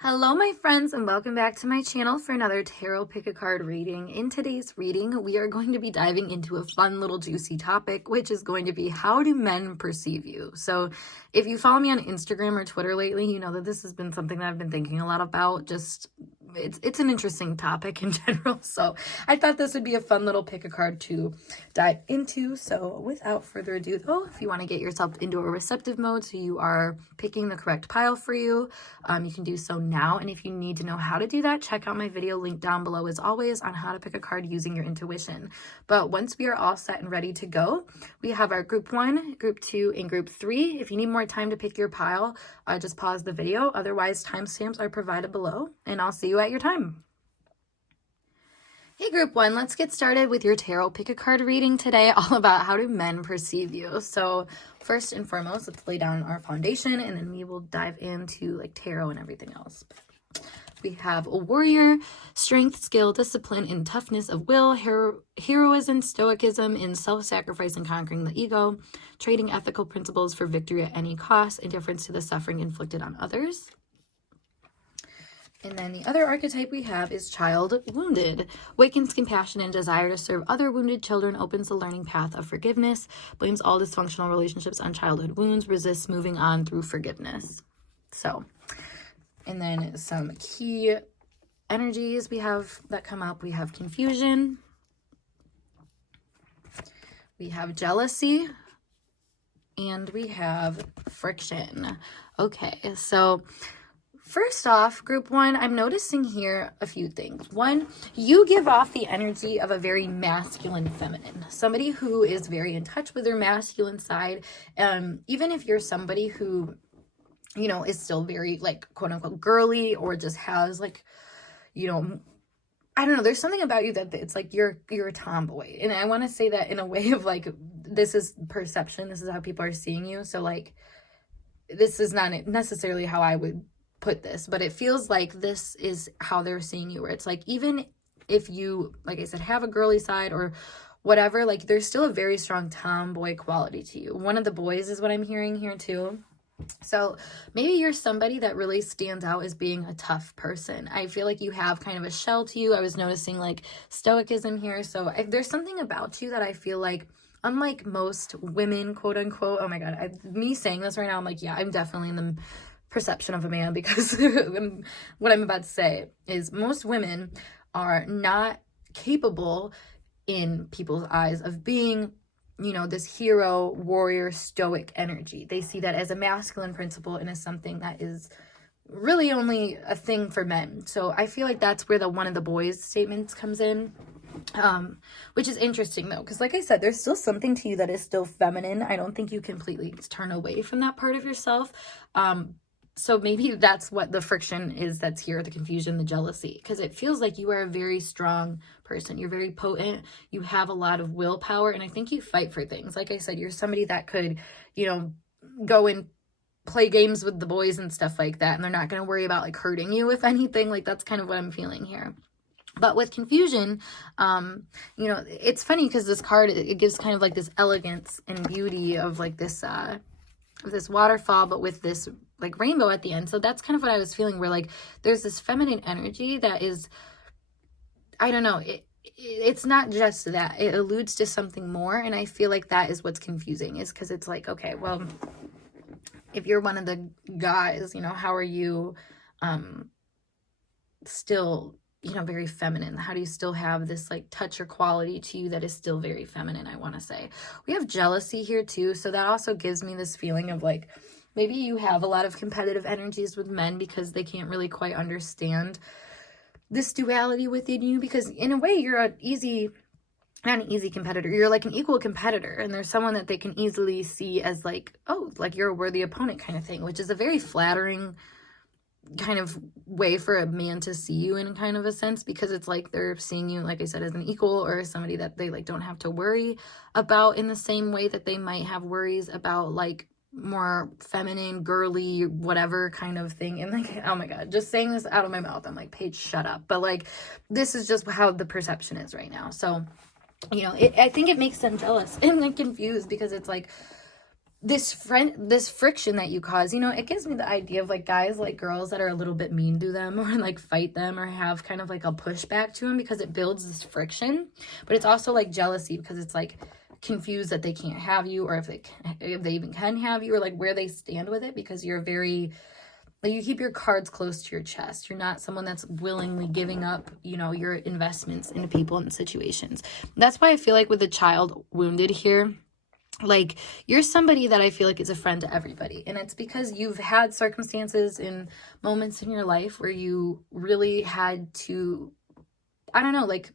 Hello my friends, and welcome back to my channel for another tarot pick a card reading. In today's reading, we are going to be diving into a fun little juicy topic, which is going to be how do men perceive you? So if you follow me on Instagram or Twitter lately, you know that this has been something that I've been thinking a lot about. It's an interesting topic in general, so I thought this would be a fun little pick a card to dive into. So without further ado though, if you want to get yourself into a receptive mode so you are picking the correct pile for you, you can do so now. And if you need to know how to do that, check out my video link down below as always on how to pick a card using your intuition. But once we are all set and ready to go, we have our group 1, group 2, and group 3. If you need more time to pick your pile, just pause the video. Otherwise, timestamps are provided below, and I'll see you at your time. Hey group 1, let's get started with your tarot pick a card reading today, all about how do men perceive you. So first and foremost, let's lay down our foundation and then we will dive into like tarot and everything else. We have a warrior, strength, skill, discipline, and toughness of will, heroism, stoicism, in self-sacrifice and conquering the ego, trading ethical principles for victory at any cost, indifference to the suffering inflicted on others. And then the other archetype we have is child wounded. Awakens compassion and desire to serve other wounded children, opens the learning path of forgiveness, blames all dysfunctional relationships on childhood wounds, resists moving on through forgiveness. So, and then some key energies we have that come up. We have confusion. We have jealousy. And we have friction. Okay, so first off, group 1, I'm noticing here a few things. One, you give off the energy of a very masculine feminine, somebody who is very in touch with their masculine side. Even if you're somebody who, you know, is still very like quote unquote girly or just has like, you know, I don't know, there's something about you that it's like you're a tomboy. And I want to say that in a way of like, this is perception. This is how people are seeing you. So like, this is not necessarily how I would put this, but it feels like this is how they're seeing you, where it's like, even if you, like I said, have a girly side or whatever, like there's still a very strong tomboy quality to you. One of the boys is what I'm hearing here too. So maybe you're somebody that really stands out as being a tough person. I feel like you have kind of a shell to you. I was noticing like stoicism here. So there's something about you that I feel like, unlike most women, quote unquote, oh my God, me saying this right now, I'm like, yeah, I'm definitely in the perception of a man, because what I'm about to say is most women are not capable in people's eyes of being, you know, this hero, warrior, stoic energy. They see that as a masculine principle and as something that is really only a thing for men. So I feel like that's where one of the boys' statements comes in. Which is interesting though, because like I said, there's still something to you that is still feminine. I don't think you completely turn away from that part of yourself. So maybe that's what the friction is that's here, the confusion, the jealousy, because it feels like you are a very strong person. You're very potent. You have a lot of willpower, and I think you fight for things. Like I said, you're somebody that could, you know, go and play games with the boys and stuff like that, and they're not going to worry about like hurting you, if anything. Like that's kind of what I'm feeling here. But with confusion, you know, it's funny because this card, it gives kind of like this elegance and beauty of like this waterfall, but with this like rainbow at the end. So that's kind of what I was feeling, where like there's this feminine energy that is, I don't know, it's not just that, it alludes to something more. And I feel like that is what's confusing, is because it's like, okay, well, if you're one of the guys, you know, how are you still, you know, very feminine? How do you still have this like touch or quality to you that is still very feminine? I want to say we have jealousy here too, so that also gives me this feeling of like maybe you have a lot of competitive energies with men because they can't really quite understand this duality within you, because in a way you're not an easy competitor, you're like an equal competitor, and there's someone that they can easily see as like, oh, like you're a worthy opponent kind of thing, which is a very flattering kind of way for a man to see you in kind of a sense, because it's like they're seeing you, like I said, as an equal or somebody that they like don't have to worry about in the same way that they might have worries about like more feminine, girly, whatever kind of thing. And like, oh my God, just saying this out of my mouth, I'm like, Paige, shut up. But like, this is just how the perception is right now. So, you know, I think it makes them jealous and like confused, because it's like, this friction that you cause, you know, it gives me the idea of like guys like girls that are a little bit mean to them or like fight them or have kind of like a pushback to them because it builds this friction. But it's also like jealousy because it's like confused that they can't have you, or if they even can have you, or like where they stand with it, because you're very, like, you keep your cards close to your chest. You're not someone that's willingly giving up, you know, your investments into people and situations. That's why I feel like with the child wounded here, like, you're somebody that I feel like is a friend to everybody. And it's because you've had circumstances and moments in your life where you really had to, I don't know, like,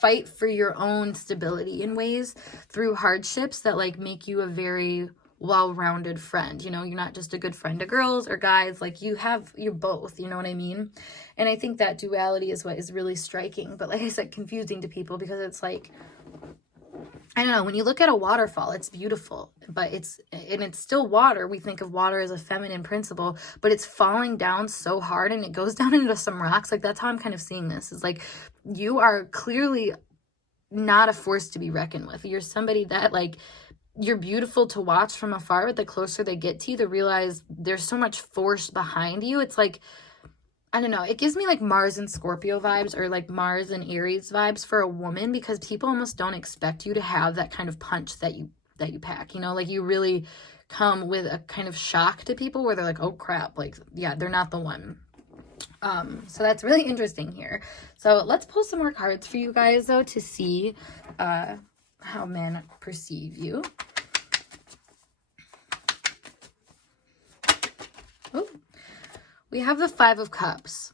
fight for your own stability in ways through hardships that, like, make you a very well-rounded friend. You know, you're not just a good friend to girls or guys. Like, you're both, you know what I mean? And I think that duality is what is really striking. But like I said, confusing to people, because it's like, I don't know, when you look at a waterfall, it's beautiful, but it's still water. We think of water as a feminine principle, but it's falling down so hard and it goes down into some rocks. Like, that's how I'm kind of seeing this, is like, you are clearly not a force to be reckoned with. You're somebody that, like, you're beautiful to watch from afar, but the closer they get to you, they realize there's so much force behind you. It's like, I don't know, it gives me like Mars and Scorpio vibes, or like Mars and Aries vibes for a woman, because people almost don't expect you to have that kind of punch that you pack, you know, like you really come with a kind of shock to people where they're like, oh crap, like, yeah, they're not the one. So that's really interesting here. So let's pull some more cards for you guys though, to see how men perceive you. Oh, we have the Five of Cups.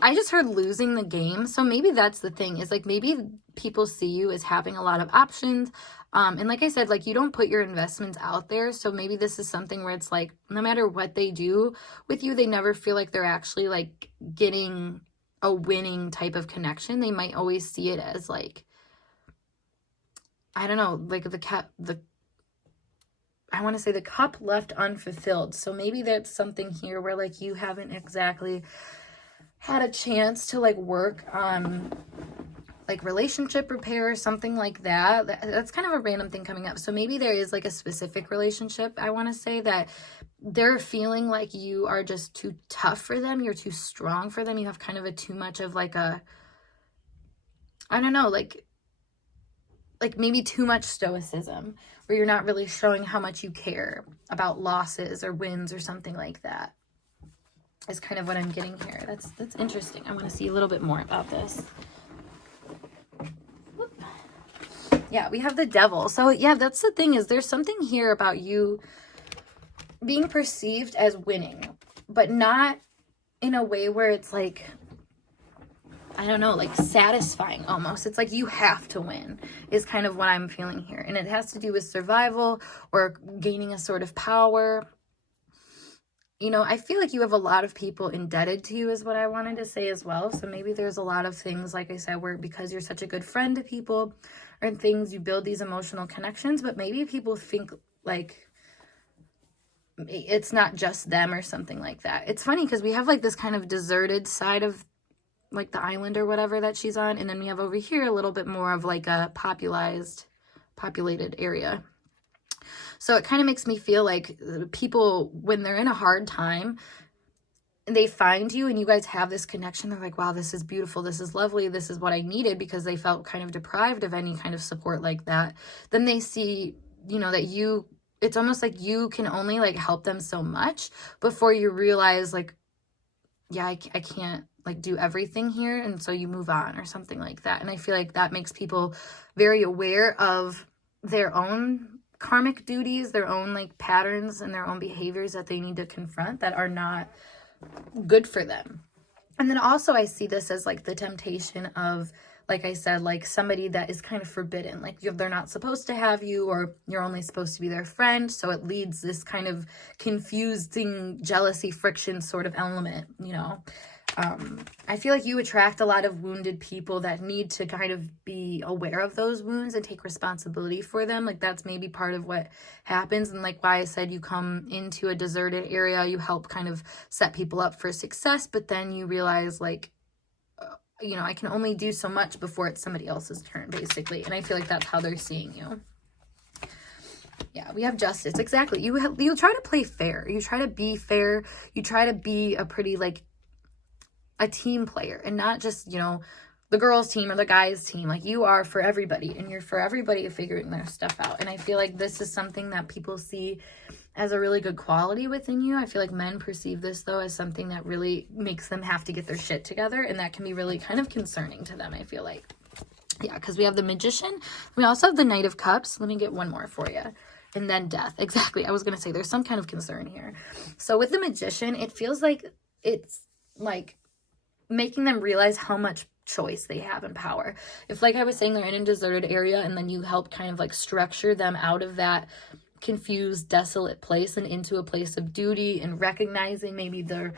I just heard losing the game. So maybe that's the thing, is like, maybe people see you as having a lot of options. And like I said, like, you don't put your investments out there. So maybe this is something where it's like, no matter what they do with you, they never feel like they're actually like getting a winning type of connection. They might always see it as like, I don't know, like I want to say the cup left unfulfilled. So maybe that's something here where like you haven't exactly had a chance to like work on like relationship repair or something like that. That's kind of a random thing coming up. So maybe there is like a specific relationship, I want to say, that they're feeling like you are just too tough for them. You're too strong for them. You have kind of a too much of like a, I don't know, like maybe too much stoicism, where you're not really showing how much you care about losses or wins or something like that, is kind of what I'm getting here. That's interesting. I want to see a little bit more about this. Whoop. Yeah, we have the Devil. So yeah, that's the thing, is there's something here about you being perceived as winning, but not in a way where it's like, I don't know, like satisfying almost. It's like you have to win, is kind of what I'm feeling here. And it has to do with survival or gaining a sort of power. You know, I feel like you have a lot of people indebted to you, is what I wanted to say as well. So maybe there's a lot of things, like I said, where because you're such a good friend to people or things, you build these emotional connections, but maybe people think like it's not just them or something like that. It's funny because we have like this kind of deserted side of like the island or whatever that she's on, and then we have over here a little bit more of like a populated area. So it kind of makes me feel like people, when they're in a hard time and they find you and you guys have this connection, they're like, wow, this is beautiful, this is lovely, this is what I needed, because they felt kind of deprived of any kind of support like that. Then they see, you know, that you, it's almost like you can only like help them so much before you realize like, yeah, I can't like do everything here. And so you move on or something like that. And I feel like that makes people very aware of their own karmic duties, their own like patterns and their own behaviors that they need to confront that are not good for them. And then also I see this as like the temptation of, like I said, like somebody that is kind of forbidden, like they're not supposed to have you, or you're only supposed to be their friend. So it leads this kind of confusing jealousy, friction sort of element, you know. I feel like you attract a lot of wounded people that need to kind of be aware of those wounds and take responsibility for them. Like that's maybe part of what happens. And like why I said you come into a deserted area, you help kind of set people up for success, but then you realize like, you know, I can only do so much before it's somebody else's turn, basically. And I feel like that's how they're seeing you. Yeah, we have justice. Exactly. You try to play fair. You try to be fair. You try to be a pretty, like, a team player, and not just, you know, the girls team or the guys team. Like, you are for everybody, and you're for everybody figuring their stuff out. And I feel like this is something that people see as a really good quality within you. I feel like men perceive this, though, as something that really makes them have to get their shit together, and that can be really kind of concerning to them, I feel like. Yeah, because we have the Magician. We also have the Knight of Cups. Let me get one more for you. And then Death. Exactly. I was going to say there's some kind of concern here. So with the Magician, it feels like it's like making them realize how much choice they have and power. If, like I was saying, they're in a deserted area, and then you help kind of like structure them out of that confused, desolate place and into a place of duty, and recognizing maybe their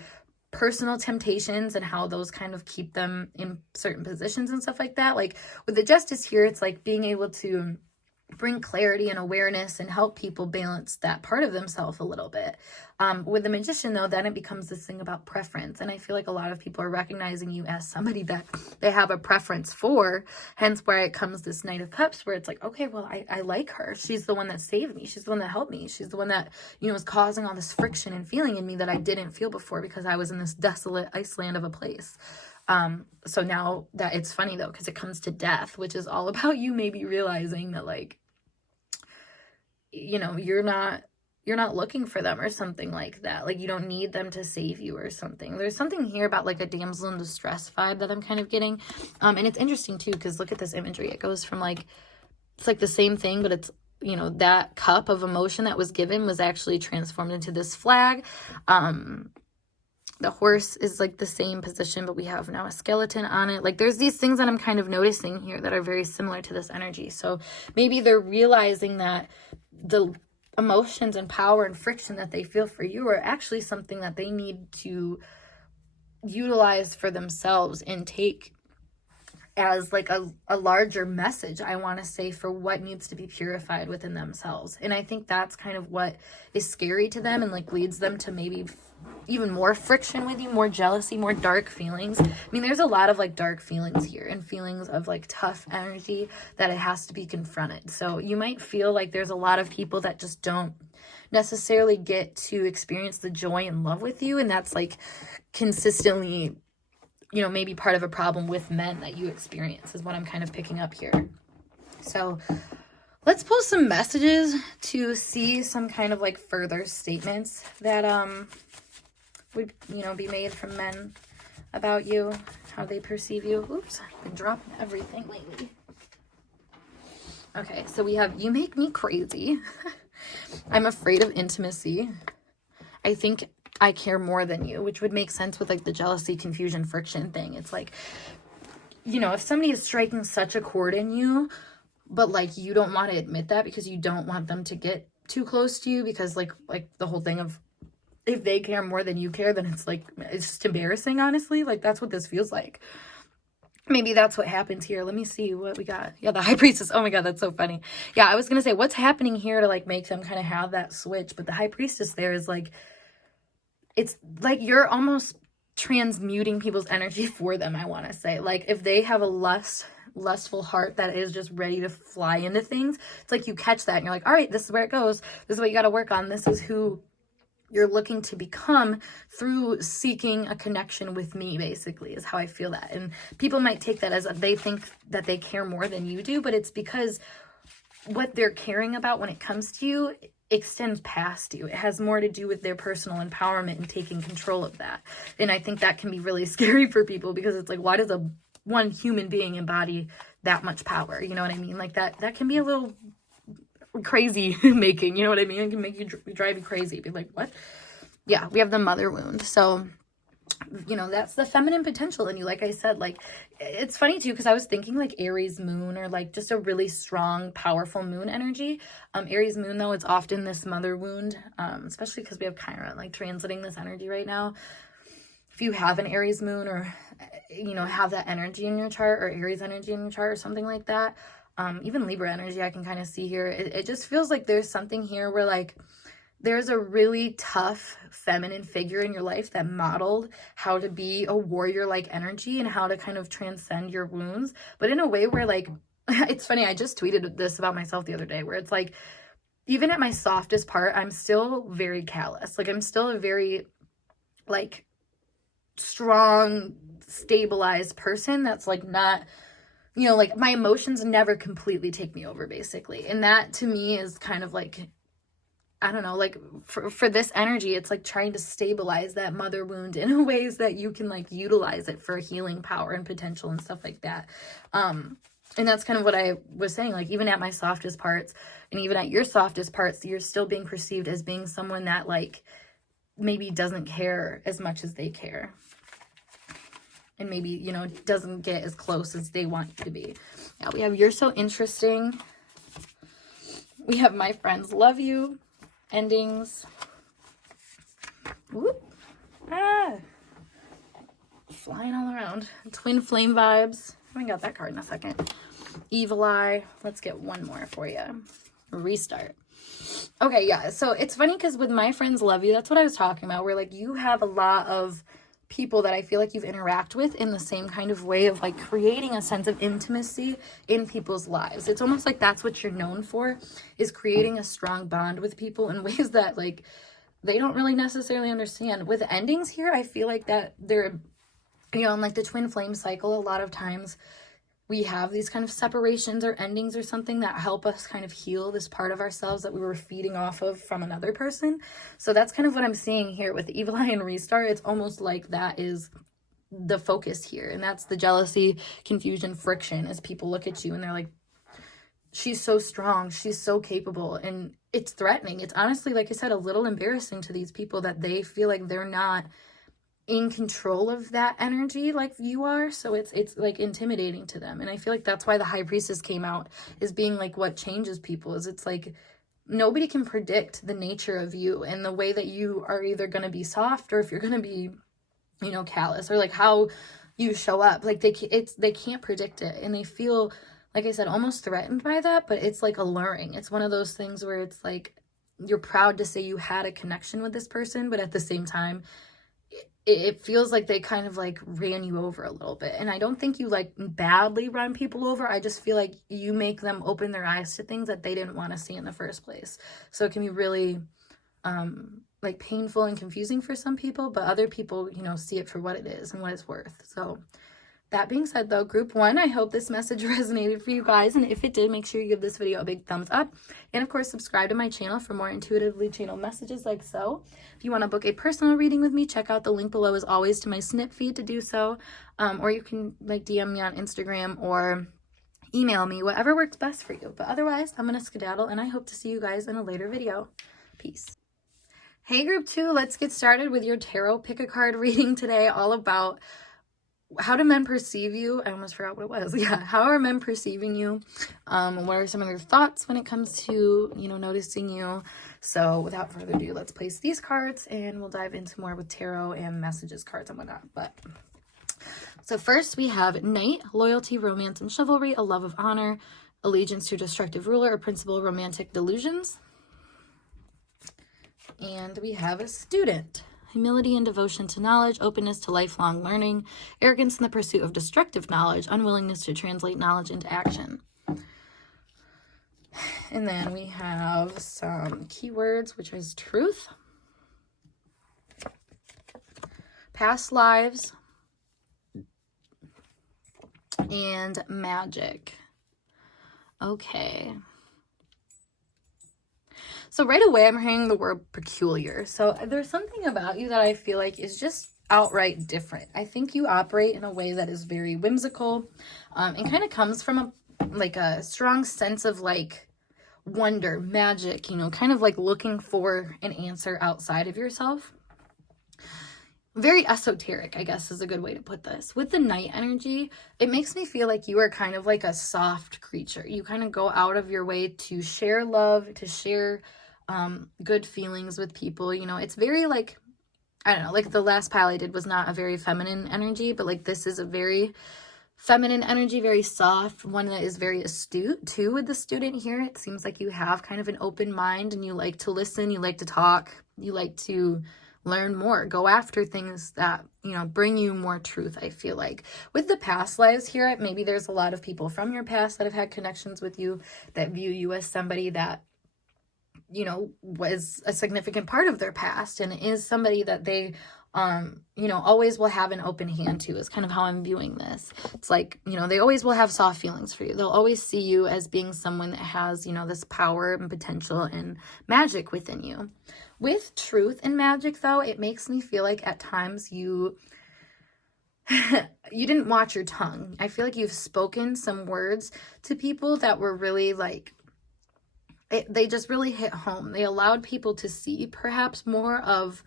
personal temptations and how those kind of keep them in certain positions and stuff like that. Like with the Justice here, it's like being able to bring clarity and awareness and help people balance that part of themselves a little bit. With the Magician, though, then it becomes this thing about preference. And I feel like a lot of people are recognizing you as somebody that they have a preference for, hence where it comes this Knight of Cups, where it's like, okay, well, I like her. She's the one that saved me. She's the one that helped me. She's the one that, you know, is causing all this friction and feeling in me that I didn't feel before because I was in this desolate iceland of a place. So now that it's funny, though, because it comes to Death, which is all about you maybe realizing that, like, you know, you're not looking for them or something like that. Like, you don't need them to save you or something. There's something here about like a damsel in distress vibe that I'm kind of getting. And it's interesting too, because look at this imagery. It goes from like, it's like the same thing, but it's, you know, that cup of emotion that was given was actually transformed into this flag. The horse is like the same position, but we have now a skeleton on it. Like, there's these things that I'm kind of noticing here that are very similar to this energy. So maybe they're realizing that the emotions and power and friction that they feel for you are actually something that they need to utilize for themselves and take as like a larger message, I want to say, for what needs to be purified within themselves. And I think that's kind of what is scary to them and like leads them to maybe even more friction with you, more jealousy, more dark feelings. I mean, there's a lot of like dark feelings here and feelings of like tough energy that it has to be confronted. So you might feel like there's a lot of people that just don't necessarily get to experience the joy and love with you. And that's like consistently, you know, maybe part of a problem with men that you experience is what I'm kind of picking up here. So let's pull some messages to see some kind of like further statements that would, you know, be made from men about you, how they perceive you. Oops, I've been dropping everything lately. Okay, so we have, you make me crazy. I'm afraid of intimacy. I think I care more than you, which would make sense with like the jealousy, confusion, friction thing. It's like, you know, if somebody is striking such a chord in you, but like you don't want to admit that because you don't want them to get too close to you, because like the whole thing of if they care more than you care, then it's like, it's just embarrassing, honestly. Like, that's what this feels like. Maybe that's what happens here. Let me see what we got. Yeah, the High Priestess. Oh my God, that's so funny. Yeah, I was going to say, what's happening here to like make them kind of have that switch? But the High Priestess there is like, it's like you're almost transmuting people's energy for them, I want to say. Like, if they have a lustful heart that is just ready to fly into things, it's like you catch that and you're like, all right, this is where it goes. This is what you got to work on. This is who you're looking to become through seeking a connection with me, basically, is how I feel that. And people might take that as they think that they care more than you do, but it's because what they're caring about when it comes to you extends past you. It has more to do with their personal empowerment and taking control of that. And I think that can be really scary for people, because it's like, why does one human being embody that much power? You know what I mean? Like that can be a little crazy making, you know what I mean? It can make you drive you crazy. Be like, what? Yeah, we have the mother wound. So, you know, that's the feminine potential in you. Like I said, like, it's funny too, because I was thinking like Aries moon, or like just a really strong, powerful moon energy. Aries moon, though, it's often this mother wound, especially because we have Chiron like transiting this energy right now. If you have an Aries moon, or, you know, have that energy in your chart, or Aries energy in your chart, or something like that, even Libra energy, I can kind of see here. It just feels like there's something here where like there's a really tough feminine figure in your life that modeled how to be a warrior-like energy and how to kind of transcend your wounds, but in a way where like, it's funny, I just tweeted this about myself the other day, where it's like, even at my softest part, I'm still very callous. Like, I'm still a very, like, strong, stabilized person that's, like, not, you know, like, my emotions never completely take me over, basically. And that, to me, is kind of, like, I don't know, like, for this energy, it's, like, trying to stabilize that mother wound in ways that you can, like, utilize it for healing power and potential and stuff like that. And that's kind of what I was saying, like, even at my softest parts and even at your softest parts, you're still being perceived as being someone that, like, maybe doesn't care as much as they care. And maybe, you know, doesn't get as close as they want you to be. Yeah, we have You're So Interesting. We have My Friends Love You. Endings. Whoop. Ah. Flying all around. Twin Flame Vibes. I haven't got that card in a second. Evil Eye. Let's get one more for you. Restart. Okay, yeah. So it's funny because with My Friends Love You, that's what I was talking about. Where, like, you have a lot of people that I feel like you've interacted with in the same kind of way of, like, creating a sense of intimacy in people's lives. It's almost like that's what you're known for, is creating a strong bond with people in ways that, like, they don't really necessarily understand. With endings here, I feel like that they're, you know, in, like, the twin flame cycle, a lot of times we have these kind of separations or endings or something that help us kind of heal this part of ourselves that we were feeding off of from another person. So that's kind of what I'm seeing here with Evil Eye and Restart. It's almost like that is the focus here. And that's the jealousy, confusion, friction, as people look at you and they're like, she's so strong, she's so capable. And it's threatening. It's honestly, like I said, a little embarrassing to these people that they feel like they're not in control of that energy like you are. So it's like intimidating to them. And I feel like that's why the High Priestess came out, is being like what changes people. Is it's like nobody can predict the nature of you and the way that you are either going to be soft or if you're going to be, you know, callous, or like how you show up. Like they can't predict it, and they feel, like I said, almost threatened by that. But it's like alluring. It's one of those things where it's like you're proud to say you had a connection with this person, but at the same time it feels like they kind of like ran you over a little bit. And I don't think you like badly run people over. I just feel like you make them open their eyes to things that they didn't want to see in the first place. So it can be really like painful and confusing for some people, but other people, you know, see it for what it is and what it's worth. So that being said, though, group one, I hope this message resonated for you guys. And if it did, make sure you give this video a big thumbs up. And of course, subscribe to my channel for more intuitively channeled messages like so. If you want to book a personal reading with me, check out the link below as always to my snip feed to do so. Or you can like DM me on Instagram or email me, whatever works best for you. But otherwise, I'm going to skedaddle and I hope to see you guys in a later video. Peace. Hey, group two, let's get started with your tarot pick a card reading today, all about how do men perceive you? I almost forgot what it was. Yeah, how are men perceiving you? What are some of their thoughts when it comes to, you know, noticing you? So without further ado, let's place these cards and we'll dive into more with tarot and messages cards and whatnot. But so first we have Knight, loyalty, romance, and chivalry, a love of honor, allegiance to a destructive ruler, or principal, romantic delusions. And we have a Student, humility and devotion to knowledge, openness to lifelong learning, arrogance in the pursuit of destructive knowledge, unwillingness to translate knowledge into action. And then we have some keywords, which is truth, past lives, and magic. Okay. So right away, I'm hearing the word peculiar. So there's something about you that I feel like is just outright different. I think you operate in a way that is very whimsical, and kind of comes from a strong sense of like wonder, magic, you know, kind of like looking for an answer outside of yourself. Very esoteric, I guess, is a good way to put this. With the Knight energy, it makes me feel like you are kind of like a soft creature. You kind of go out of your way to share love, to share good feelings with people. You know, it's very like, I don't know, like the last pile I did was not a very feminine energy, but like this is a very feminine energy, very soft, one that is very astute too. With the Student here, it seems like you have kind of an open mind and you like to listen, you like to talk, you like to learn more, go after things that, you know, bring you more truth. I feel like with the past lives here, maybe there's a lot of people from your past that have had connections with you that view you as somebody that you know, was a significant part of their past and is somebody that they, you know, always will have an open hand to, is kind of how I'm viewing this. It's like, you know, they always will have soft feelings for you. They'll always see you as being someone that has, you know, this power and potential and magic within you. With truth and magic, though, it makes me feel like at times you didn't watch your tongue. I feel like you've spoken some words to people that were really like, they just really hit home. They allowed people to see perhaps more of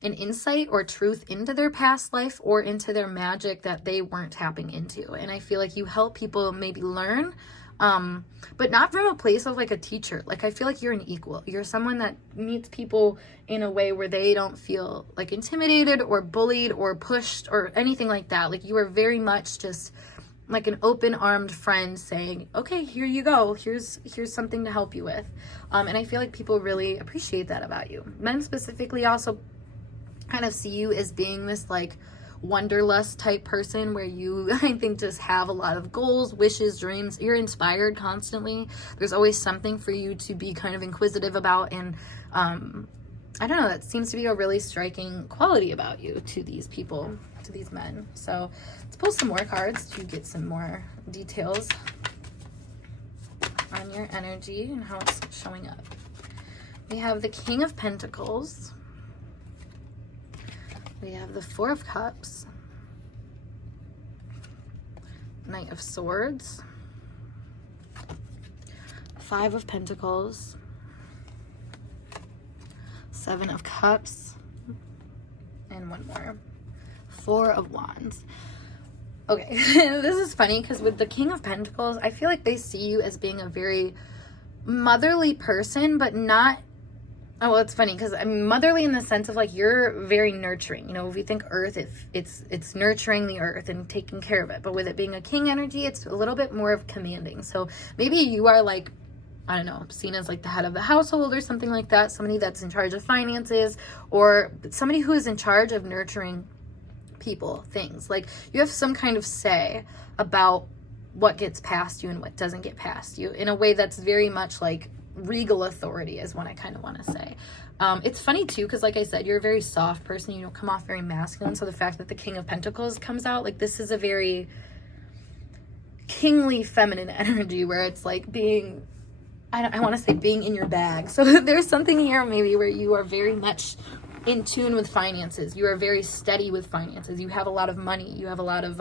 an insight or truth into their past life or into their magic that they weren't tapping into. And I feel like you help people maybe learn, but not from a place of like a teacher. Like, I feel like you're an equal. You're someone that meets people in a way where they don't feel like intimidated or bullied or pushed or anything like that. Like, you are very much just like an open-armed friend saying, okay, here you go. Here's something to help you with. And I feel like people really appreciate that about you. Men specifically also kind of see you as being this like wanderlust type person where you, I think, just have a lot of goals, wishes, dreams. You're inspired constantly. There's always something for you to be kind of inquisitive about. And I don't know, that seems to be a really striking quality about you to these people, to these men. So let's pull some more cards to get some more details on your energy and how it's showing up. We have the King of Pentacles. We have the Four of Cups. Knight of Swords. Five of Pentacles. Seven of Cups. And one more. Four of Wands. Okay, this is funny because with the King of Pentacles, I feel like they see you as being a very motherly person, but not, oh, well, it's funny because I'm motherly in the sense of like you're very nurturing. You know, if you think earth, it's nurturing the earth and taking care of it. But with it being a king energy, it's a little bit more of commanding. So maybe you are like, I don't know, seen as like the head of the household or something like that. Somebody that's in charge of finances, or somebody who is in charge of nurturing people, things. Like you have some kind of say about what gets past you and what doesn't get past you in a way that's very much like regal authority is what I kind of want to say. It's funny too because like I said, you're a very soft person. You don't come off very masculine. So the fact that the King of Pentacles comes out, like this is a very kingly feminine energy where it's like being, I want to say being in your bag. So there's something here maybe where you are very much in tune with finances. You are very steady with finances. You have a lot of money. You have a lot of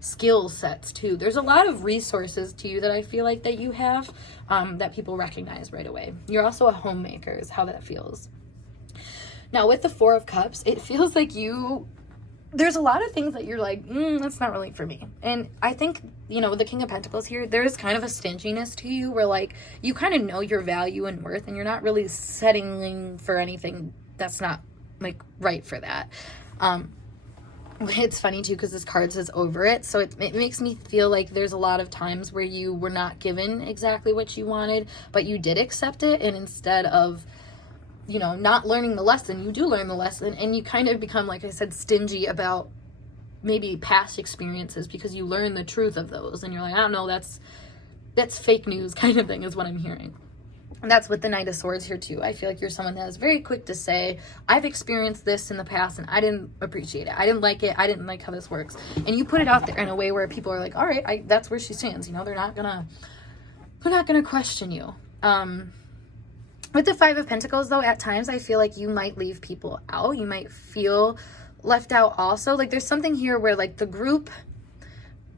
skill sets too. There's a lot of resources to you that I feel like that you have that people recognize right away. You're also a homemaker is how that feels. Now with the Four of Cups, it feels like there's a lot of things that you're like, that's not really for me. And I think, you know, with the King of Pentacles here, there's kind of a stinginess to you where like you kind of know your value and worth and you're not really settling for anything that's not like right for that. It's funny too because this card says over it, so it makes me feel like there's a lot of times where you were not given exactly what you wanted, but you did accept it, and instead of, you know, not learning the lesson, you do learn the lesson, and you kind of become, like I said, stingy about maybe past experiences because you learn the truth of those, and you're like, I don't know, that's fake news kind of thing is what I'm hearing. And that's with the Knight of Swords here too. I feel like you're someone that is very quick to say, I've experienced this in the past and I didn't appreciate it. I didn't like it. I didn't like how this works. And you put it out there in a way where people are like, all right, that's where she stands. You know, they're not gonna question you. With the Five of Pentacles though, at times I feel like you might leave people out. You might feel left out also. Like there's something here where like the group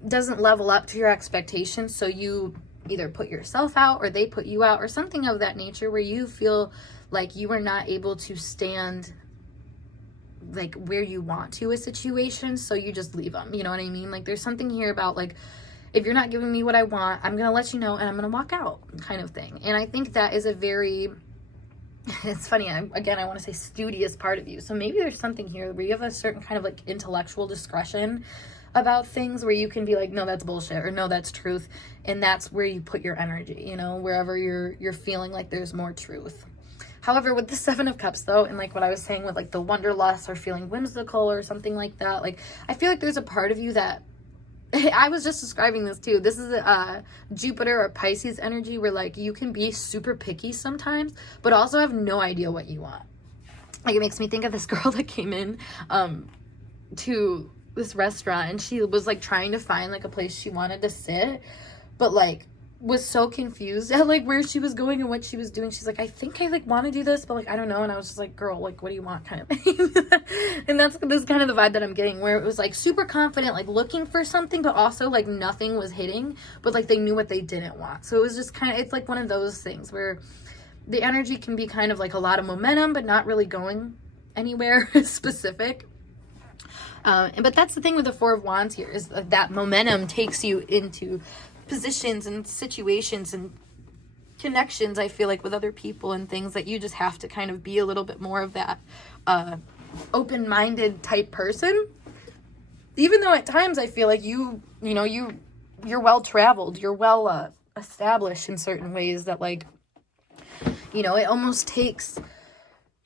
doesn't level up to your expectations. So you either put yourself out or they put you out or something of that nature where you feel like you are not able to stand like where you want to a situation, so you just leave them. You know what I mean? Like there's something here about like, if you're not giving me what I want, I'm gonna let you know and I'm gonna walk out kind of thing. And I think that is a very, it's funny, I want to say studious part of you. So maybe there's something here where you have a certain kind of like intellectual discretion about things where you can be like, no, that's bullshit, or no, that's truth. And that's where you put your energy, you know, wherever you're feeling like there's more truth. However, with the Seven of Cups though, and like what I was saying with like the wanderlust or feeling whimsical or something like that, like I feel like there's a part of you that I was just describing this too. This is a Jupiter or Pisces energy where like you can be super picky sometimes, but also have no idea what you want. Like it makes me think of this girl that came in to this restaurant, and she was like trying to find like a place she wanted to sit, but like was so confused at like where she was going and what she was doing. She's like, I think I like want to do this, but like I don't know. And I was just like, girl, like what do you want, kind of thing. And that's this kind of the vibe that I'm getting, where it was like super confident, like looking for something, but also like nothing was hitting, but like they knew what they didn't want. So it was just kind of, it's like one of those things where the energy can be kind of like a lot of momentum but not really going anywhere specific. But that's the thing with the Four of Wands here, is that momentum takes you into positions and situations and connections, I feel like, with other people and things that you just have to kind of be a little bit more of that open-minded type person. Even though at times I feel like you're well-traveled, you're well established in certain ways that like, you know, it almost takes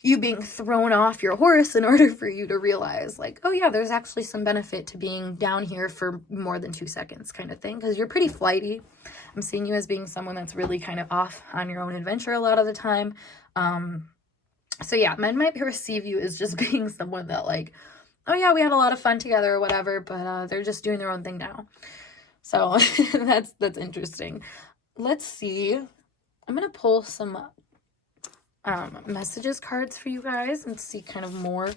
you being thrown off your horse in order for you to realize like, oh yeah, there's actually some benefit to being down here for more than 2 seconds, kind of thing, because you're pretty flighty. I'm seeing you as being someone that's really kind of off on your own adventure a lot of the time. So yeah, men might perceive you as just being someone that like, oh yeah, we had a lot of fun together or whatever, but they're just doing their own thing now. So that's interesting. Let's see. I'm gonna pull some messages cards for you guys and see kind of more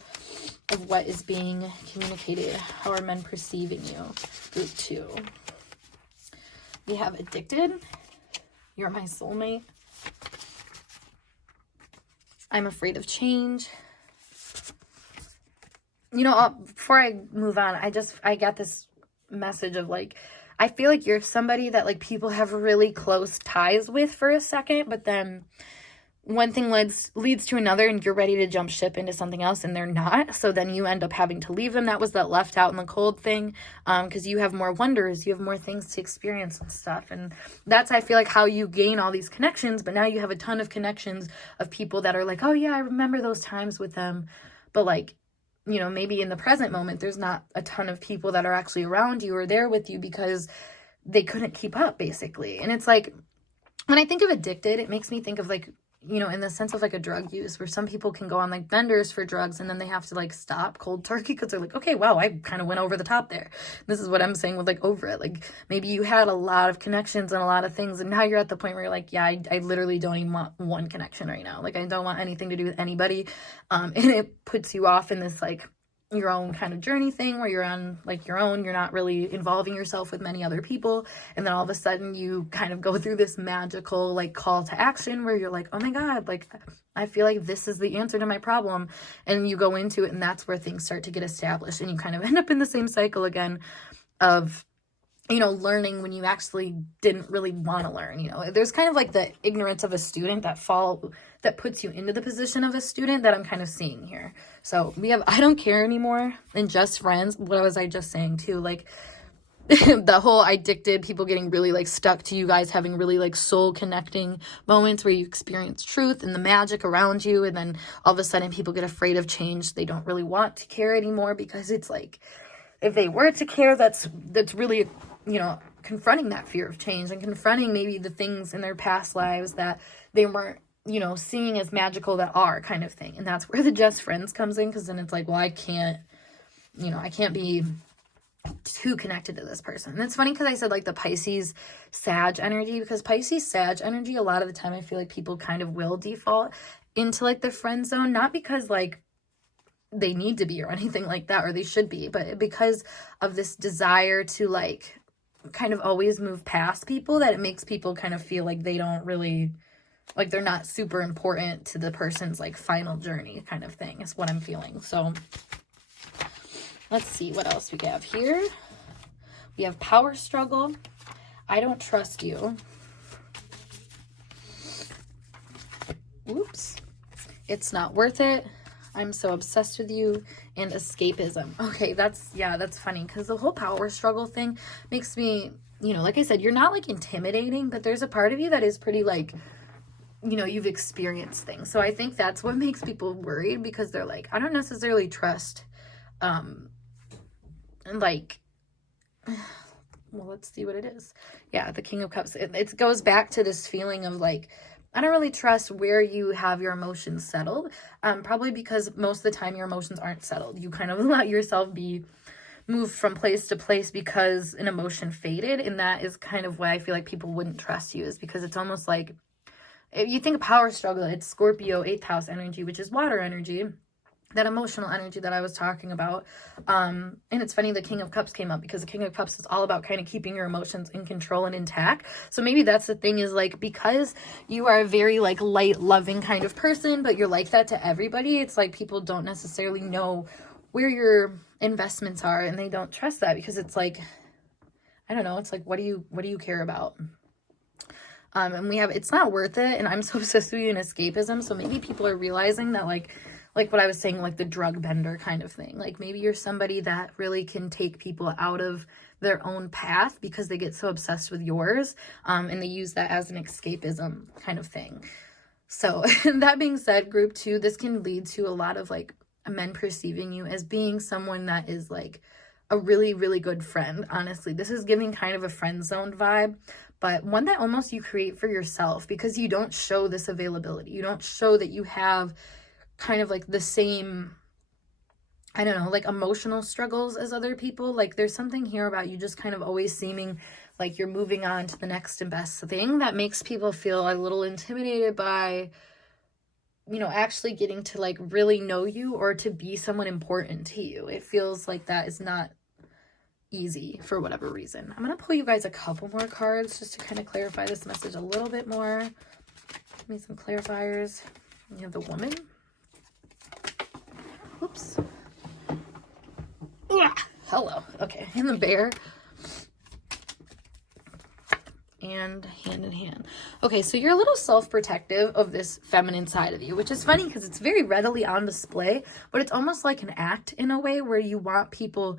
of what is being communicated. How are men perceiving you? Group 2. We have addicted. You're my soulmate. I'm afraid of change. You know, before I move on, I got this message of like, I feel like you're somebody that like people have really close ties with for a second, but then one thing leads to another and you're ready to jump ship into something else and they're not. So then you end up having to leave them. That was that left out in the cold thing, because you have more wonders, you have more things to experience and stuff. And that's, I feel like, how you gain all these connections. But now you have a ton of connections of people that are like, oh yeah, I remember those times with them. But like, you know, maybe in the present moment, there's not a ton of people that are actually around you or there with you because they couldn't keep up, basically. And it's like, when I think of addicted, it makes me think of like, you know, in the sense of like a drug use, where some people can go on like benders for drugs and then they have to like stop cold turkey because they're like, okay, wow, I kind of went over the top there. This is what I'm saying with like over it. Like maybe you had a lot of connections and a lot of things, and now you're at the point where you're like, yeah, I literally don't even want one connection right now. Like I don't want anything to do with anybody. And it puts you off in this like your own kind of journey thing where you're on like your own, you're not really involving yourself with many other people, and then all of a sudden you kind of go through this magical like call to action where you're like, oh my god, like I feel like this is the answer to my problem, and you go into it, and that's where things start to get established, and you kind of end up in the same cycle again of, you know, learning when you actually didn't really want to learn. You know, there's kind of like the ignorance of a student that puts you into the position of a student that I'm kind of seeing here. So we have I don't care anymore and just friends. What was I just saying too? Like the whole addicted, people getting really like stuck to you guys having really like soul connecting moments where you experience truth and the magic around you, and then all of a sudden people get afraid of change. They don't really want to care anymore because it's like, if they were to care, that's really, you know, confronting that fear of change and confronting maybe the things in their past lives that they weren't, you know, seeing as magical that are, kind of thing. And that's where the just friends comes in, because then it's like, well, I can't be too connected to this person. And it's funny because I said like the Pisces Sag energy, because Pisces Sag energy, a lot of the time I feel like people kind of will default into like the friend zone, not because like they need to be or anything like that, or they should be, but because of this desire to like kind of always move past people, that it makes people kind of feel like they don't really, like they're not super important to the person's like final journey, kind of thing is what I'm feeling. So let's see what else we have here. We have power struggle. I don't trust you. Oops. It's not worth it. I'm so obsessed with you. And escapism. Okay, that's funny, because the whole power struggle thing makes me, you know, like I said, you're not like intimidating, but there's a part of you that is pretty like, you know, you've experienced things. So I think that's what makes people worried, because they're like, I don't necessarily trust, like, well, let's see what it is. Yeah, the King of Cups. It goes back to this feeling of like, I don't really trust where you have your emotions settled. Probably because most of the time your emotions aren't settled. You kind of let yourself be moved from place to place because an emotion faded. And that is kind of why I feel like people wouldn't trust you, is because it's almost like, if you think of power struggle, it's Scorpio 8th house energy, which is water energy. That emotional energy that I was talking about. And it's funny, the King of Cups came up because the King of Cups is all about kind of keeping your emotions in control and intact. So maybe that's the thing, is like, because you are a very like light, loving kind of person, but you're like that to everybody, it's like people don't necessarily know where your investments are, and they don't trust that because it's like, I don't know, it's like, what do you care about? And we have, it's not worth it. And I'm so obsessed with you in escapism. So maybe people are realizing that like what I was saying, like the drug bender kind of thing. Like maybe you're somebody that really can take people out of their own path because they get so obsessed with yours. And they use that as an escapism kind of thing. So that being said, group 2, this can lead to a lot of like men perceiving you as being someone that is like a really, really good friend. Honestly, this is giving kind of a friend zone vibe, but one that almost you create for yourself because you don't show this availability. You don't show that you have kind of like the same, I don't know, like emotional struggles as other people. Like there's something here about you just kind of always seeming like you're moving on to the next and best thing that makes people feel a little intimidated by, you know, actually getting to like really know you or to be someone important to you. It feels like that is not easy for whatever reason. I'm going to pull you guys a couple more cards just to kind of clarify this message a little bit more. Give me some clarifiers. You have the Woman. Oops. Hello. Okay. And the Bear. And Hand in Hand. Okay, so you're a little self-protective of this feminine side of you, which is funny because it's very readily on display, but it's almost like an act in a way where you want people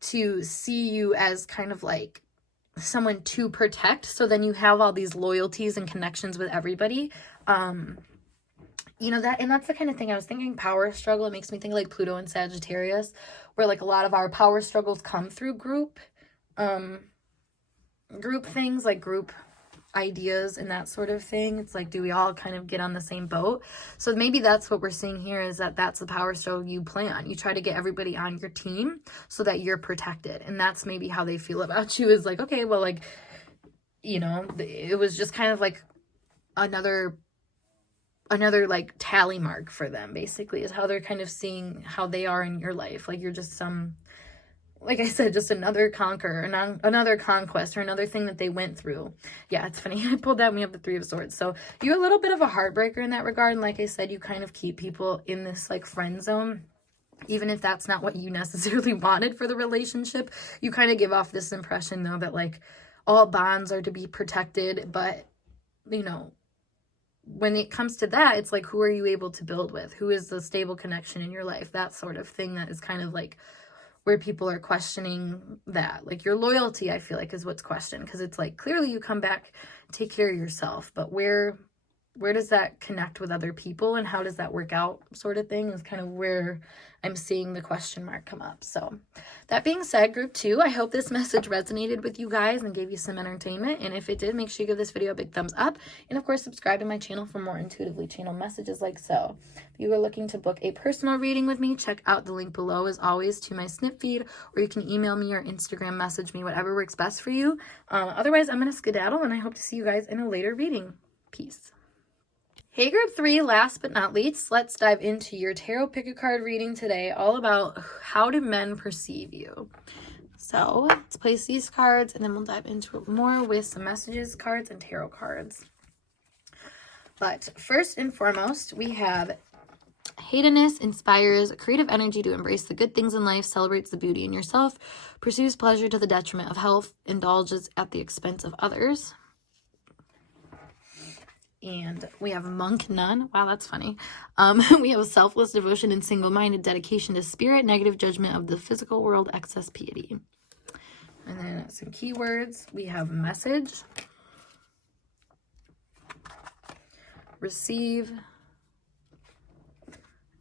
to see you as kind of like someone to protect. So then you have all these loyalties and connections with everybody. You know, that, and that's the kind of thing I was thinking, power struggle. It makes me think like Pluto and Sagittarius, where like a lot of our power struggles come through group things, like group ideas and that sort of thing. It's like, do we all kind of get on the same boat? So maybe that's what we're seeing here, is that that's the power struggle you plan. You try to get everybody on your team so that you're protected. And that's maybe how they feel about you, is like, okay, well, like, you know, it was just kind of like another like tally mark for them, basically, is how they're kind of seeing how they are in your life. Like you're just some, like I said, just another another conquest, or another thing that they went through. Yeah, it's funny. I pulled that and we have the Three of Swords. So you're a little bit of a heartbreaker in that regard. And like I said, you kind of keep people in this like friend zone, even if that's not what you necessarily wanted for the relationship. You kind of give off this impression, though, that like all bonds are to be protected. But, you know, when it comes to that, it's like, who are you able to build with? Who is the stable connection in your life? That sort of thing, that is kind of like where people are questioning that. Like your loyalty, I feel like, is what's questioned, because it's like, clearly you come back, take care of yourself, but where does that connect with other people, and how does that work out, sort of thing, is kind of where I'm seeing the question mark come up. So that being said, group 2, I hope this message resonated with you guys and gave you some entertainment. And if it did, make sure you give this video a big thumbs up, and of course subscribe to my channel for more intuitively channeled messages like so. If you are looking to book a personal reading with me, check out the link below as always to my snip feed, or you can email me or Instagram message me, whatever works best for you. Otherwise, I'm going to skedaddle, and I hope to see you guys in a later reading. Peace. Hey group 3, last but not least, let's dive into your tarot pick a card reading today, all about how do men perceive you. So let's place these cards, and then we'll dive into it more with some messages, cards, and tarot cards. But first and foremost, we have hedonist inspires creative energy to embrace the good things in life, celebrates the beauty in yourself, pursues pleasure to the detriment of health, indulges at the expense of others. And we have monk nun. Wow, that's funny. We have a selfless devotion and single-minded dedication to spirit, negative judgment of the physical world, excess piety. And then some keywords. We have message, receive,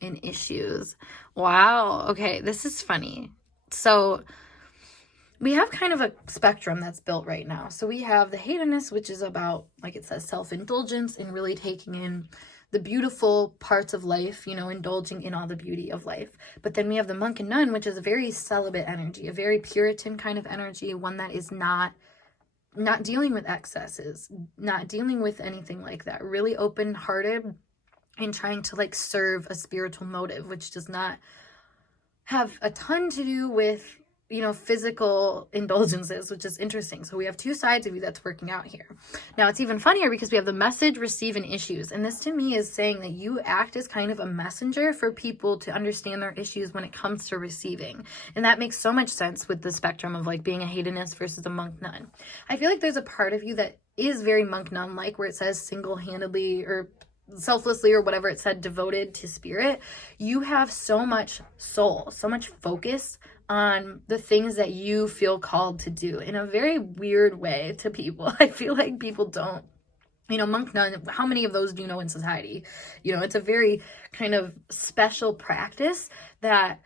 and issues. Wow. Okay, this is funny. So we have kind of a spectrum that's built right now. So we have the hedonist, which is about, like it says, self-indulgence and really taking in the beautiful parts of life, you know, indulging in all the beauty of life. But then we have the monk and nun, which is a very celibate energy, a very Puritan kind of energy, one that is not dealing with excesses, not dealing with anything like that, really open-hearted and trying to like serve a spiritual motive, which does not have a ton to do with, you know, physical indulgences, which is interesting. So we have two sides of you that's working out here. Now it's even funnier because we have the message, receive, and issues. And this to me is saying that you act as kind of a messenger for people to understand their issues when it comes to receiving. And that makes so much sense with the spectrum of like being a hedonist versus a monk nun. I feel like there's a part of you that is very monk nun like, where it says single-handedly or selflessly or whatever it said, devoted to spirit. You have so much soul, so much focus on the things that you feel called to do in a very weird way to people. I feel like people don't, you know, monk nun, how many of those do you know in society? You know, it's a very kind of special practice that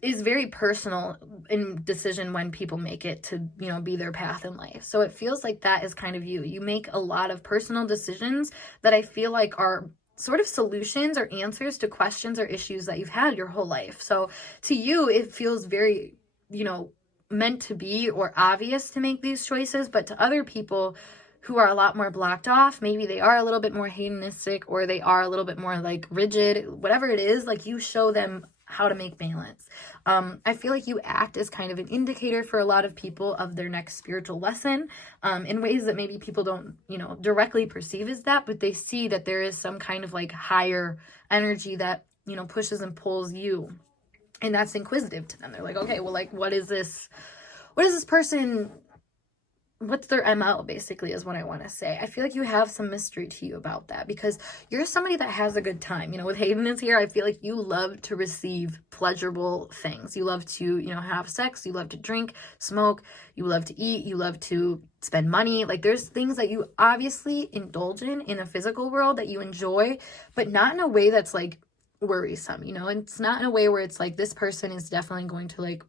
is very personal in decision when people make it to, you know, be their path in life. So it feels like that is kind of you. You make a lot of personal decisions that I feel like are sort of solutions or answers to questions or issues that you've had your whole life. So to you, it feels very, you know, meant to be or obvious to make these choices. But to other people who are a lot more blocked off, maybe they are a little bit more hedonistic or they are a little bit more like rigid, whatever it is, like you show them how to make balance. I feel like you act as kind of an indicator for a lot of people of their next spiritual lesson, in ways that maybe people don't, you know, directly perceive as that, but they see that there is some kind of like higher energy that, you know, pushes and pulls you. And that's inquisitive to them. They're like, okay, well, like, what is this person, what's their MO, basically, is what I want to say. I feel like you have some mystery to you about that because you're somebody that has a good time. You know, with Hayden here, I feel like you love to receive pleasurable things. You love to, you know, have sex. You love to drink, smoke. You love to eat. You love to spend money. Like, there's things that you obviously indulge in a physical world that you enjoy, but not in a way that's, like, worrisome, you know? And it's not in a way where it's like, this person is definitely going to, like,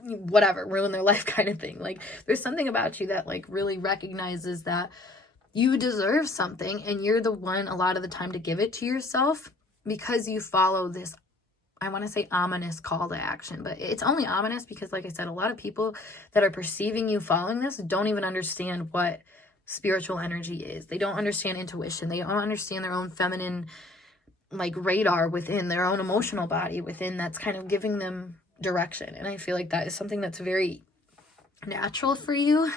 whatever, ruin their life kind of thing. Like, there's something about you that like really recognizes that you deserve something and you're the one a lot of the time to give it to yourself because you follow this, I want to say, ominous call to action. But it's only ominous because, like I said, a lot of people that are perceiving you following this don't even understand what spiritual energy is. They don't understand intuition. They don't understand their own feminine like radar within their own emotional body within that's kind of giving them direction. And I feel like that is something that's very natural for you.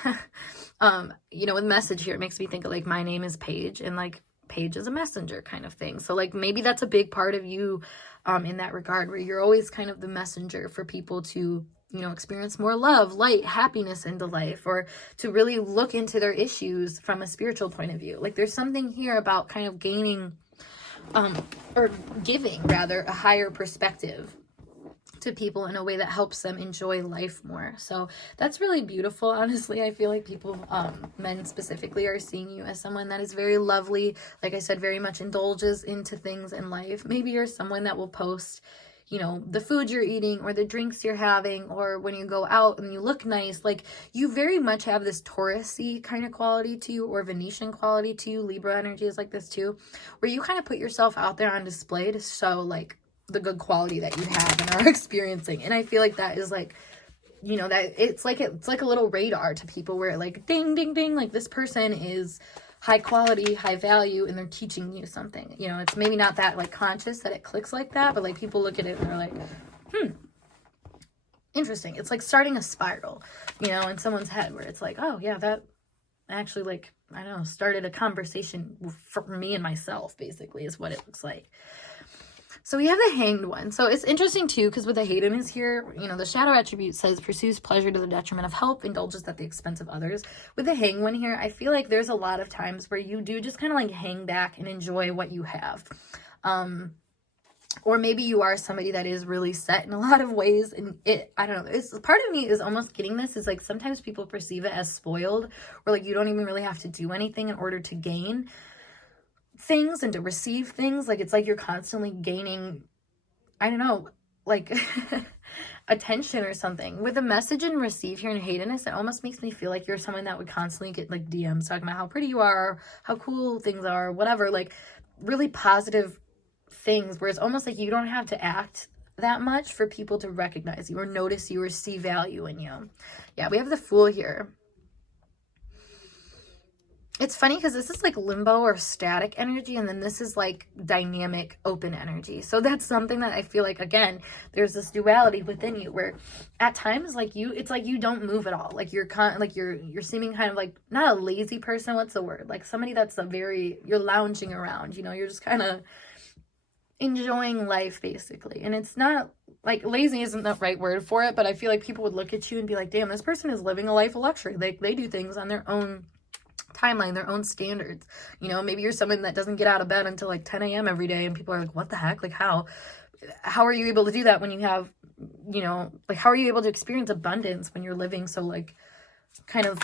You know, with message here, it makes me think of like, my name is Paige, and like Paige is a messenger kind of thing. So like maybe that's a big part of you in that regard, where you're always kind of the messenger for people to, you know, experience more love, light, happiness into life, or to really look into their issues from a spiritual point of view. Like, there's something here about kind of gaining or giving rather a higher perspective to people in a way that helps them enjoy life more. So that's really beautiful. Honestly, I feel like people, men specifically, are seeing you as someone that is very lovely. Like I said, very much indulges into things in life. Maybe you're someone that will post, you know, the food you're eating or the drinks you're having, or when you go out and you look nice. Like, you very much have this Taurus-y kind of quality to you, or Venetian quality to you. Libra energy is like this too, where you kind of put yourself out there on display to show like the good quality that you have and are experiencing. And I feel like that is like, you know, that it's like a little radar to people where like ding ding ding, like this person is high quality, high value, and they're teaching you something. You know, it's maybe not that like conscious that it clicks like that, but like people look at it and they're like, interesting. It's like starting a spiral, you know, in someone's head, where it's like, oh yeah, that actually, like, I don't know, started a conversation for me and myself, basically, is what it looks like. So we have the Hanged one. So it's interesting too, because with the Hayden is here, you know, the shadow attribute says pursues pleasure to the detriment of help, indulges at the expense of others. With the Hanged one here, I feel like there's a lot of times where you do just kind of like hang back and enjoy what you have. Or maybe you are somebody that is really set in a lot of ways, and I don't know, it's part of me is almost getting this, is like sometimes people perceive it as spoiled, where like you don't even really have to do anything in order to gain things and to receive things. Like, it's like you're constantly gaining, I don't know, like attention or something. With a message and receive here in hatedness, it almost makes me feel like you're someone that would constantly get like DMs talking about how pretty you are, how cool things are, whatever, like really positive things, where it's almost like you don't have to act that much for people to recognize you or notice you or see value in you. Yeah, we have the Fool here. It's funny because this is like limbo or static energy, and then this is like dynamic, open energy. So that's something that I feel like, again, there's this duality within you where at times like it's like you don't move at all. Like you're you're seeming kind of like not a lazy person. What's the word? Like somebody that's you're lounging around, you know, you're just kind of enjoying life basically. And it's not like lazy isn't the right word for it, but I feel like people would look at you and be like, damn, this person is living a life of luxury. They do things on their own timeline, their own standards. You know, maybe you're someone that doesn't get out of bed until like 10 a.m. every day, and people are like, what the heck? Like how are you able to do that when you have, you know, like how are you able to experience abundance when you're living so like kind of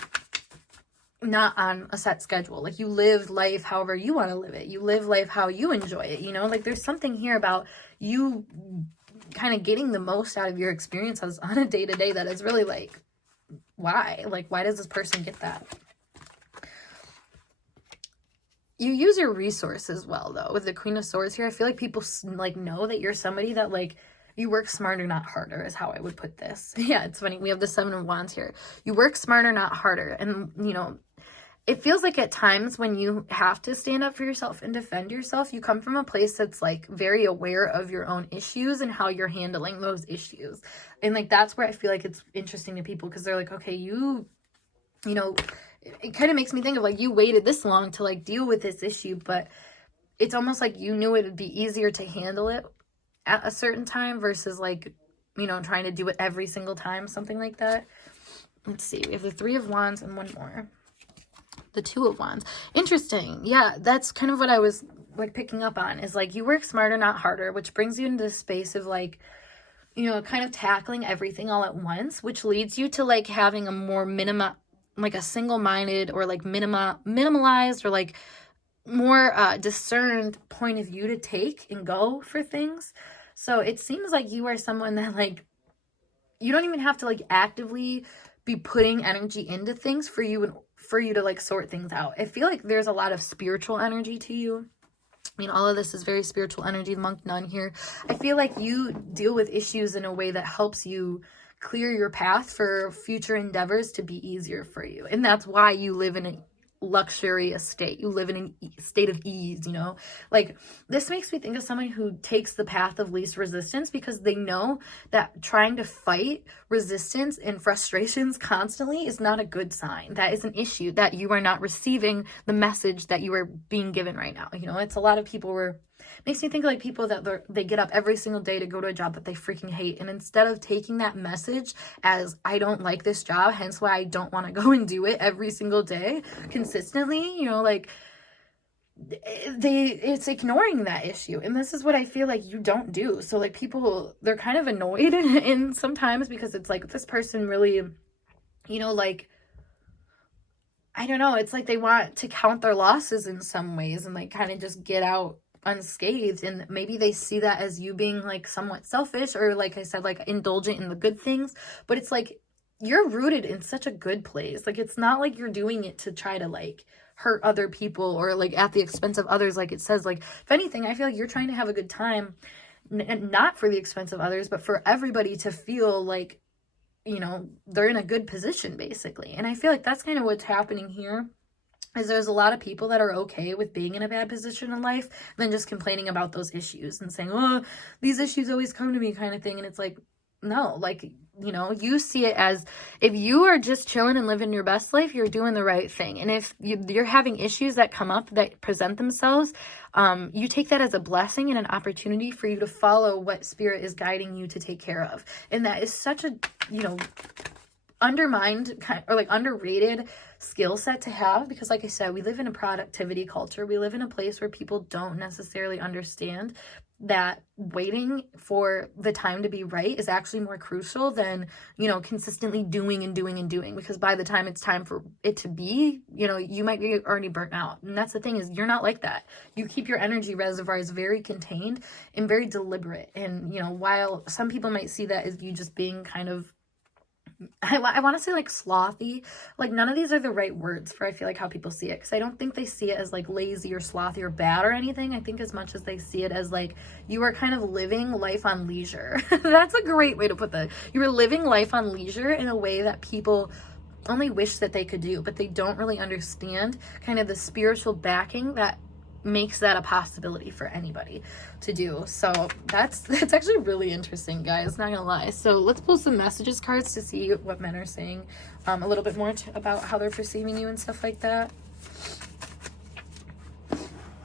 not on a set schedule? Like you live life however you want to live it. You live life how you enjoy it, you know? Like there's something here about you kind of getting the most out of your experiences on a day-to-day that is really like, why? Like why does this person get that? You use your resources well, though. With the Queen of Swords here, I feel like people, like, know that you're somebody that, like, you work smarter, not harder, is how I would put this. Yeah, it's funny. We have the Seven of Wands here. You work smarter, not harder. And, you know, it feels like at times when you have to stand up for yourself and defend yourself, you come from a place that's, like, very aware of your own issues and how you're handling those issues. And, like, that's where I feel like it's interesting to people, because they're like, okay, you know, it kind of makes me think of like you waited this long to like deal with this issue, but it's almost like you knew it would be easier to handle it at a certain time versus like, you know, trying to do it every single time, something like that. Let's see, we have the Three of Wands and one more, the Two of Wands. Interesting. Yeah, that's kind of what I was like picking up on, is like you work smarter, not harder, which brings you into this space of like, you know, kind of tackling everything all at once, which leads you to like having a more like a single-minded or like minimalized or like more discerned point of view to take and go for things. So it seems like you are someone that like you don't even have to like actively be putting energy into things for you to like sort things out. I feel like there's a lot of spiritual energy to you. I mean, all of this is very spiritual energy. Monk Nun here. I feel like you deal with issues in a way that helps you clear your path for future endeavors to be easier for you. And that's why you live in a luxurious state. You live in a state of ease, you know? Like, this makes me think of someone who takes the path of least resistance, because they know that trying to fight resistance and frustrations constantly is not a good sign. That is an issue, that you are not receiving the message that you are being given right now. You know, it's a lot of people where makes me think of like people that they get up every single day to go to a job that they freaking hate, and instead of taking that message as I don't like this job, hence why I don't want to go and do it every single day consistently, you know, like it's ignoring that issue. And this is what I feel like you don't do. So like people, they're kind of annoyed and sometimes, because it's like this person really, you know, like I don't know, it's like they want to count their losses in some ways and like kind of just get out unscathed, and maybe they see that as you being like somewhat selfish or like I said, like indulgent in the good things, but it's like you're rooted in such a good place. Like it's not like you're doing it to try to like hurt other people or like at the expense of others. Like it says, like if anything, I feel like you're trying to have a good time, and not for the expense of others, but for everybody to feel like, you know, they're in a good position basically. And I feel like that's kind of what's happening here, is there's a lot of people that are okay with being in a bad position in life, than just complaining about those issues and saying, oh, these issues always come to me kind of thing. And it's like, no, like, you know, you see it as if you are just chilling and living your best life, you're doing the right thing. And if you're having issues that come up that present themselves, you take that as a blessing and an opportunity for you to follow what spirit is guiding you to take care of. And that is such a, you know, undermined or like underrated skill set to have, because like I said, we live in a productivity culture. We live in a place where people don't necessarily understand that waiting for the time to be right is actually more crucial than, you know, consistently doing and doing and doing, because by the time it's time for it to be, you know, you might be already burnt out. And that's the thing, is you're not like that. You keep your energy reservoirs very contained and very deliberate. And, you know, while some people might see that as you just being kind of, I want to say like slothy, like none of these are the right words for, I feel like, how people see it, because I don't think they see it as like lazy or slothy or bad or anything. I think as much as they see it as like you are kind of living life on leisure. That's a great way to put that. You are living life on leisure in a way that people only wish that they could do, but they don't really understand kind of the spiritual backing that makes that a possibility for anybody to do. So that's actually really interesting, guys, not gonna lie. So let's pull some messages cards to see what men are saying a little bit more about how they're perceiving you and stuff like that.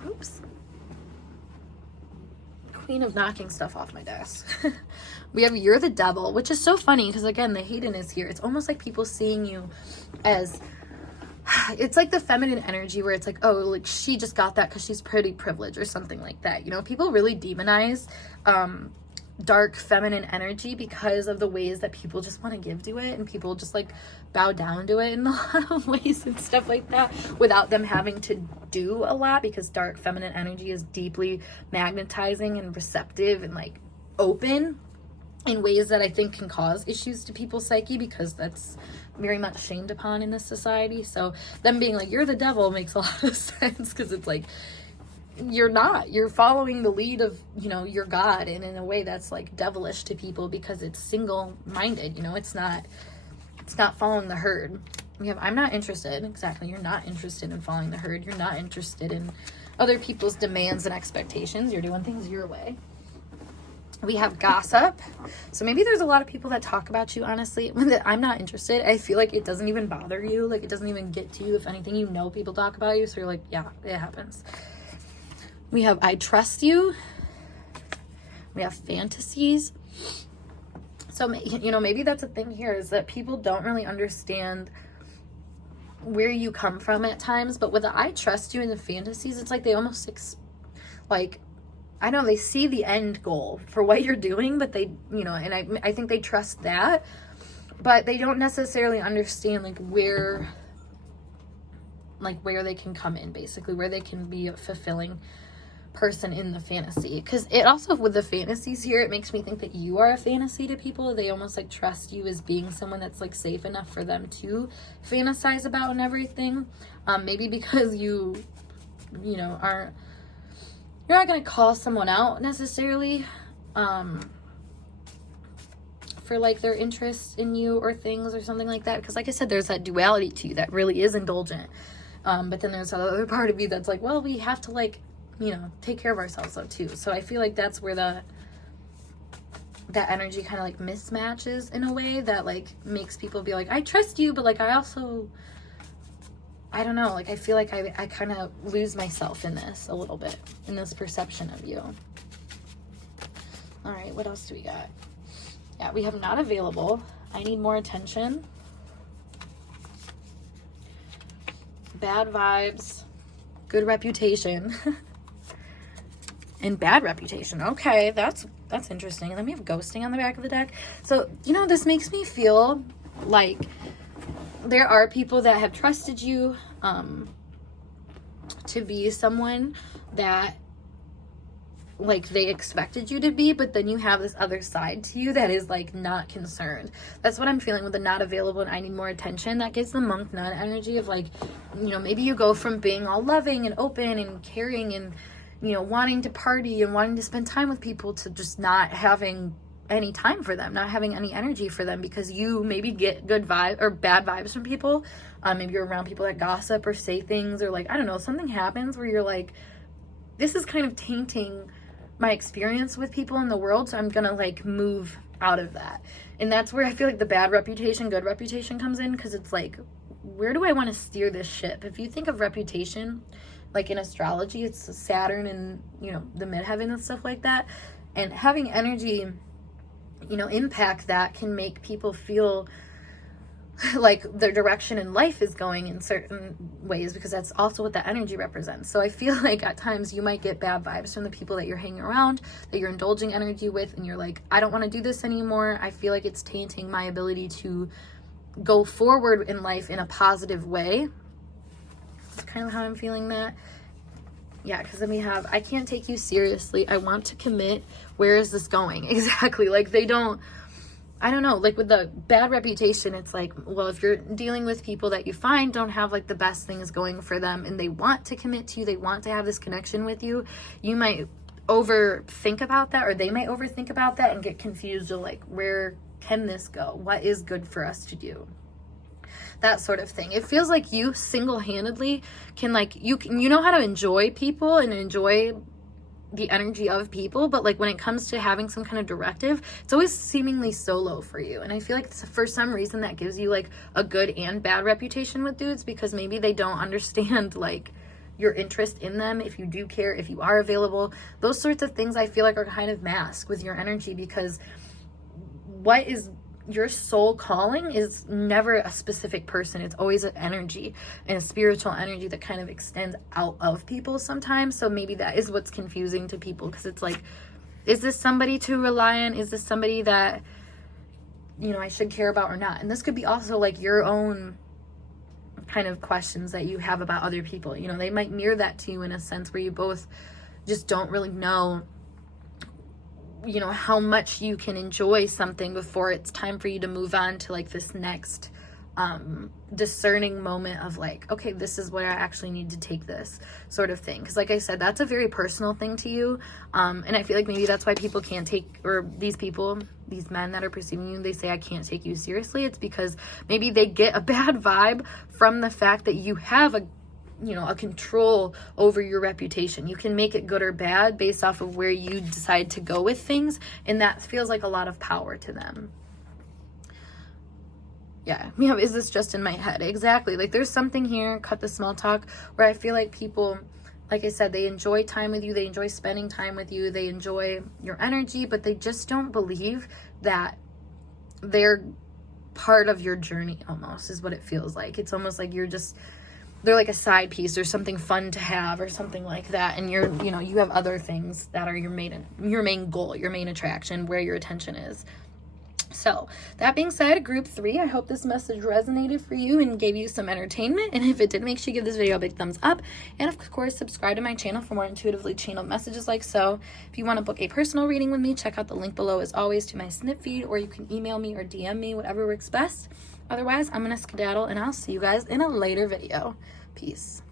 Oops. Queen of knocking stuff off my desk. We have you're the devil, which is so funny because, again, the Hayden is here. It's almost like people seeing you as, it's like the feminine energy where it's like, oh, like she just got that because she's pretty privileged or something like that. You know, people really demonize dark feminine energy because of the ways that people just want to give to it, and people just like bow down to it in a lot of ways and stuff like that without them having to do a lot, because dark feminine energy is deeply magnetizing and receptive and like open in ways that I think can cause issues to people's psyche, because that's very much shamed upon in this society. So them being like, you're the devil, makes a lot of sense, because it's like, you're following the lead of, you know, your God, and in a way that's like devilish to people because it's single-minded, you know, it's not following the herd. We have, I'm not interested. Exactly. You're not interested in following the herd. You're not interested in other people's demands and expectations. You're doing things your way. We have gossip. So maybe there's a lot of people that talk about you, honestly. I'm not interested. I feel like it doesn't even bother you. Like, it doesn't even get to you. If anything, you know people talk about you. So you're like, yeah, it happens. We have I trust you. We have fantasies. So, you know, maybe that's a thing here, is that people don't really understand where you come from at times. But with the I trust you and the fantasies, it's like they almost I know they see the end goal for what you're doing, but they, you know, and I think they trust that, but they don't necessarily understand like where they can come in, basically, where they can be a fulfilling person in the fantasy. Because it also, with the fantasies here, it makes me think that you are a fantasy to people. They almost like trust you as being someone that's like safe enough for them to fantasize about and everything. Maybe because you know, you're not going to call someone out necessarily for like their interest in you or things or something like that, because like I said, there's that duality to you that really is indulgent, but then there's that other part of you that's like, well, we have to like, you know, take care of ourselves though too. So I feel like that's where that energy kind of like mismatches in a way that like makes people be like, I trust you, but like I also, I don't know, like I feel like I kind of lose myself in this a little bit, in this perception of you. All right, what else do we got? Yeah, we have not available. I need more attention. Bad vibes. Good reputation. And bad reputation. Okay, that's interesting. And then we have ghosting on the back of the deck. So, you know, this makes me feel like there are people that have trusted you to be someone that like they expected you to be, but then you have this other side to you that is like not concerned. That's what I'm feeling with the not available and I need more attention. That gives the monk nun energy of like, you know, maybe you go from being all loving and open and caring and, you know, wanting to party and wanting to spend time with people to just not having any time for them, not having any energy for them, because you maybe get good vibe or bad vibes from people. Maybe you're around people that gossip or say things, or like, I don't know, something happens where you're like, this is kind of tainting my experience with people in the world, so I'm gonna like move out of that. And that's where I feel like the bad reputation, good reputation comes in, because it's like, where do I want to steer this ship? If you think of reputation, like in astrology, it's Saturn and, you know, the midheaven and stuff like that. And having energy, you know, impact that can make people feel like their direction in life is going in certain ways, because that's also what that energy represents. So I feel like at times you might get bad vibes from the people that you're hanging around, that you're indulging energy with, and you're like, I don't want to do this anymore. I feel like it's tainting my ability to go forward in life in a positive way. That's kind of how I'm feeling that. Yeah, because then we have, I can't take you seriously. I want to commit. Where is this going? Exactly. Like they don't, I don't know, like with the bad reputation, it's like, well, if you're dealing with people that you find don't have like the best things going for them and they want to commit to you, they want to have this connection with you, you might overthink about that, or they might overthink about that and get confused of like, where can this go? What is good for us to do? That sort of thing. It feels like you single-handedly can, like, you know how to enjoy people and enjoy the energy of people, but like when it comes to having some kind of directive, it's always seemingly solo for you. And I feel like for some reason that gives you like a good and bad reputation with dudes, because maybe they don't understand like your interest in them, if you do care, if you are available. Those sorts of things I feel like are kind of masked with your energy, because what is your soul calling is never a specific person. It's always an energy, and a spiritual energy that kind of extends out of people sometimes. So maybe that is what's confusing to people, because it's like, is this somebody to rely on? Is this somebody that, you know, I should care about or not? And this could be also like your own kind of questions that you have about other people. You know, they might mirror that to you in a sense where you both just don't really know, you know, how much you can enjoy something before it's time for you to move on to like this next discerning moment of like, okay, this is where I actually need to take this sort of thing. Because like I said, that's a very personal thing to you, and I feel like maybe that's why people can't take, or these people, these men that are perceiving you, they say I can't take you seriously. It's because maybe they get a bad vibe from the fact that you have a, you know, a control over your reputation. You can make it good or bad based off of where you decide to go with things, and that feels like a lot of power to them. Yeah, is this just in my head? Exactly. Like there's something here, cut the small talk, where I feel like people, like I said, they enjoy time with you, they enjoy spending time with you, they enjoy your energy, but they just don't believe that they're part of your journey, almost, is what it feels like. It's almost like they're like a side piece or something fun to have or something like that, and you have other things that are your main goal, your main attraction, where your attention is. So that being said, group 3, I hope this message resonated for you and gave you some entertainment, and if it did, make sure you give this video a big thumbs up, and of course subscribe to my channel for more intuitively channeled messages like so. If you want to book a personal reading with me, check out the link below as always to my snip feed, or you can email me or DM me, whatever works best. Otherwise, I'm gonna skedaddle, and I'll see you guys in a later video. Peace.